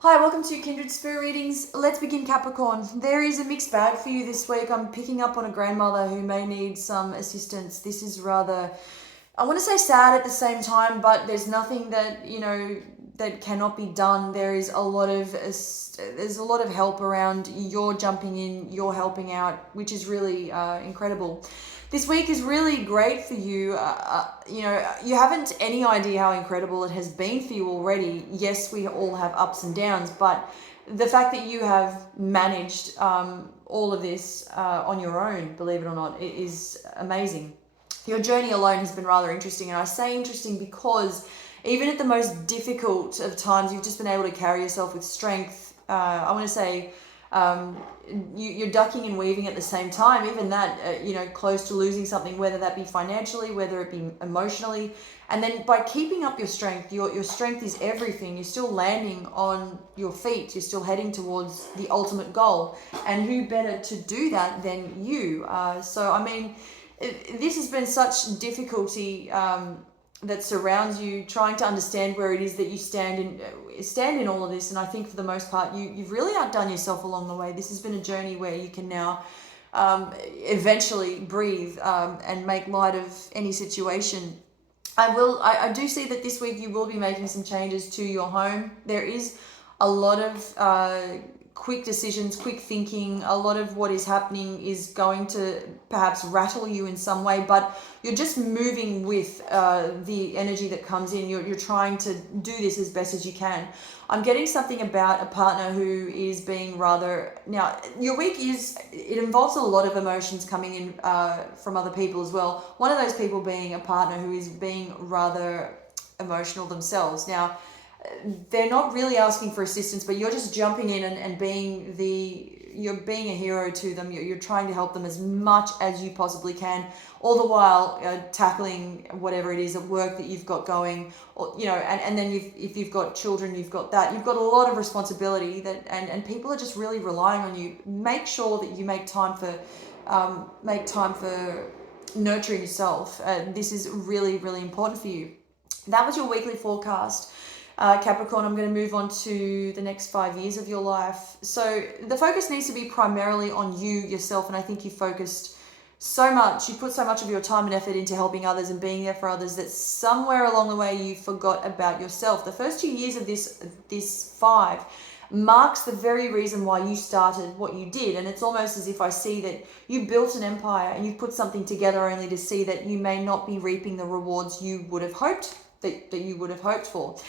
Hi, welcome to Kindred Spirit Readings. Let's begin, Capricorn. There is a mixed bag for you this week. I'm picking up on a grandmother who may need some assistance. This is rather, I want to say sad at the same time, but there's nothing that, that cannot be done. There's a lot of help around. You're jumping in, you're helping out, which is really incredible. This week is really great for you. You haven't any idea how incredible it has been for you already. Yes, we all have ups and downs, but the fact that you have managed all of this on your own, believe it or not, it is amazing. Your journey alone has been rather interesting, and I say interesting because even at the most difficult of times, you've just been able to carry yourself with strength. I want to say you're ducking and weaving at the same time, even that, close to losing something, whether that be financially, whether it be emotionally. And then by keeping up your strength, your strength is everything. You're still landing on your feet. You're still heading towards the ultimate goal. And who better to do that than you? This has been such difficulty that surrounds you, trying to understand where it is that you stand in all of this. And I think for the most part, you've really outdone yourself along the way. This has been a journey where you can now eventually breathe and make light of any situation. I do see that this week you will be making some changes to your home. There is a lot of quick decisions, quick thinking. A lot of what is happening is going to perhaps rattle you in some way, but you're just moving with the energy that comes in. You're trying to do this as best as you can. I'm getting something about a partner who is being rather... Now, your week it involves a lot of emotions coming in from other people as well. One of those people being a partner who is being rather emotional themselves. Now, they're not really asking for assistance, but you're just jumping in and you're being a hero to them. You're trying to help them as much as you possibly can, all the while tackling whatever it is at work that you've got going, or, and then if you've got children, you've got that. You've got a lot of responsibility and people are just really relying on you. Make sure that you make time for nurturing yourself. This is really, really important for you. That was your weekly forecast. Capricorn, I'm going to move on to the next 5 years of your life. So the focus needs to be primarily on you, yourself, and I think you put so much of your time and effort into helping others and being there for others that somewhere along the way you forgot about yourself. The first 2 years of this 5 marks the very reason why you started what you did, and it's almost as if I see that you built an empire and you put something together only to see that you may not be reaping the rewards you would have hoped that you would have hoped for.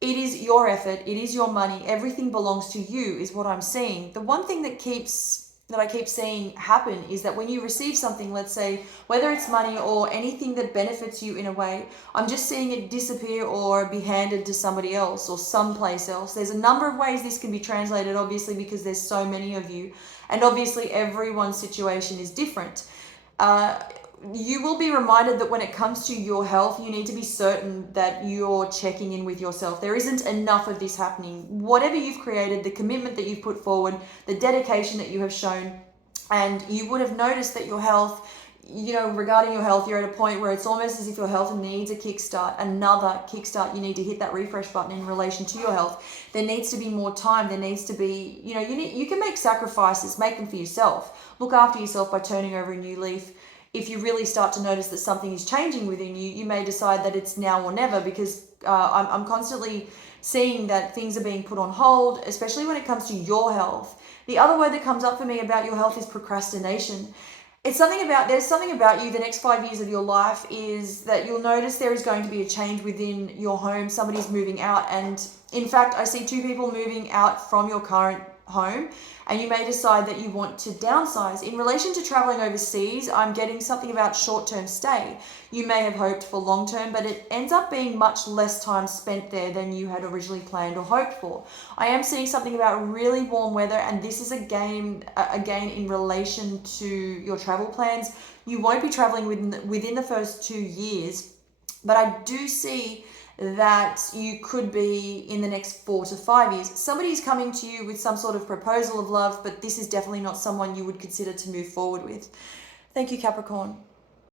It is your effort. It is your money. Everything belongs to you is what I'm seeing. The one thing that I keep seeing happen is that when you receive something, let's say, whether it's money or anything that benefits you in a way, I'm just seeing it disappear or be handed to somebody else or someplace else. There's a number of ways this can be translated, obviously, because there's so many of you. And obviously, everyone's situation is different. You will be reminded that when it comes to your health, you need to be certain that you're checking in with yourself. There isn't enough of this happening. Whatever you've created, the commitment that you've put forward, the dedication that you have shown, and you would have noticed that your health, regarding your health, you're at a point where it's almost as if your health needs a kickstart, another kickstart. You need to hit that refresh button in relation to your health. There needs to be more time. There needs to be, you can make sacrifices, make them for yourself. Look after yourself by turning over a new leaf. If you really start to notice that something is changing within you, you may decide that it's now or never, because I'm constantly seeing that things are being put on hold, especially when it comes to your health. The other word that comes up for me about your health is procrastination. There's something about you, the next 5 years of your life, is that you'll notice there is going to be a change within your home. Somebody's moving out, and in fact, I see 2 people moving out from your current home, and you may decide that you want to downsize. In relation to traveling overseas, I'm getting something about short-term stay. You may have hoped for long-term, but it ends up being much less time spent there than you had originally planned or hoped for. I am seeing something about really warm weather, and this is again in relation to your travel plans. You won't be traveling within the first 2 years, but I do see that you could be in the next 4 to 5 years. Somebody's coming to you with some sort of proposal of love, but this is definitely not someone you would consider to move forward with. Thank you, Capricorn.